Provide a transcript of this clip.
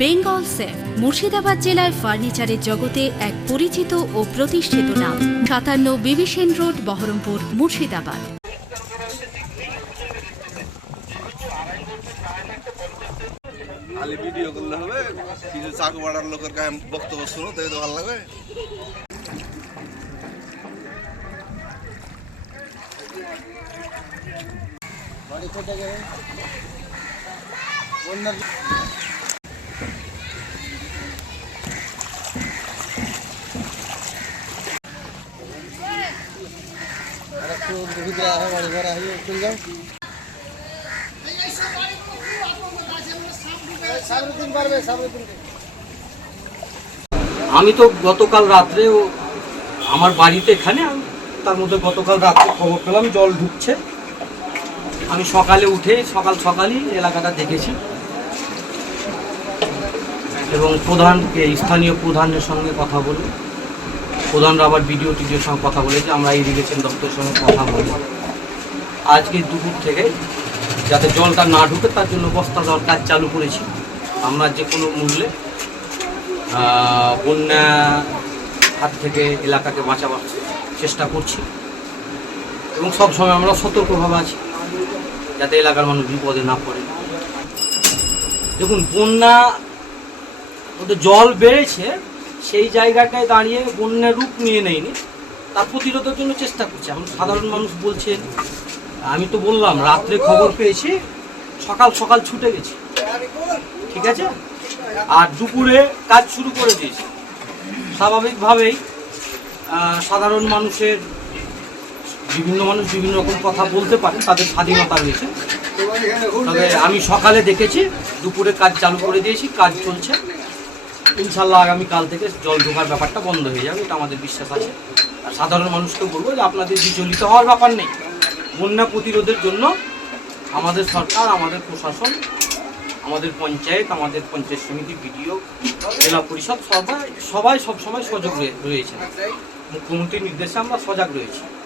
Bengal safe Murshidabad জেলায় ফার্নিচারের জগতে এক পরিচিত ও প্রতিষ্ঠিত নাম। সাতান্ন বিবিসেন রোড বহরমপুর মুর্শিদাবাদ। খালি ভিডিও করলে হবে কিছু চাকু বাড়ার লোকের গায়ে বক্তব্য শুনো তাই তো ভালো লাগবে। আমি তো গতকাল রাত্রে আমার বাড়িতে এখানে তার মধ্যে গতকাল রাত্রে খবর পেলাম, জল ঢুকছে। আমি সকালে উঠে সকাল সকালই এলাকাটা দেখেছি। এবং প্রধানকে, স্থানীয় প্রধানের সঙ্গে কথা বলে প্রধানরা আবার বিডিও টিডিওর সঙ্গে কথা বলেছে, আমরা ইরিগেশন দপ্তরের সঙ্গে কথা বলি আজকে দুপুর থেকে যাতে জলটা না ঢুকে, তার জন্য বস্তা দেওয়ার কাজ চালু করেছি। আমরা যে কোনো মূল্যে বন্যা হাত থেকে এলাকাকে বাঁচাবার চেষ্টা করছি। এবং সব সময় আমরা সতর্কভাবে আছি, যাতে এলাকার মানুষ বিপদে না পড়ে। দেখুন, বন্যা, ওদের জল বেড়েছে সেই জায়গাটায় দাঁড়িয়ে বন্যার রূপ নিয়ে নেয়নি। তার প্রতিরোধের জন্য চেষ্টা করছে। এখন সাধারণ মানুষ বলছেন আমি তো বললাম, রাত্রে খবর পেয়েছি, সকাল সকাল ছুটে গেছি। ঠিক আছে? আর দুপুরে কাজ শুরু করে দিয়েছি। স্বাভাবিকভাবেই সাধারণ মানুষের, বিভিন্ন মানুষ বিভিন্ন রকম কথা বলতে পারে, তাদের স্বাধীনতা রয়েছে। তবে আমি সকালে দেখেছি, দুপুরে কাজ চালু করে দিয়েছি, কাজ চলছে। ইনশাল্লাহ আগামী কাল থেকে জল ঢোকার ব্যাপারটা বন্ধ হয়ে যাবে, এটা আমাদের বিশ্বাস আছে। আর সাধারণ মানুষকে বলব যে আপনাদের বিচলিত হওয়ার ব্যাপার নেই। বন্যা প্রতিরোধের জন্য আমাদের সরকার, আমাদের প্রশাসন, আমাদের পঞ্চায়েত আমাদের পঞ্চায়েত সমিতি, বিডিও, জেলা পরিষদ সবাই সবাই সবসময় সজাগ রয়ে- রয়েছেন। মুখ্যমন্ত্রীর নির্দেশে আমরা সজাগ রয়েছি।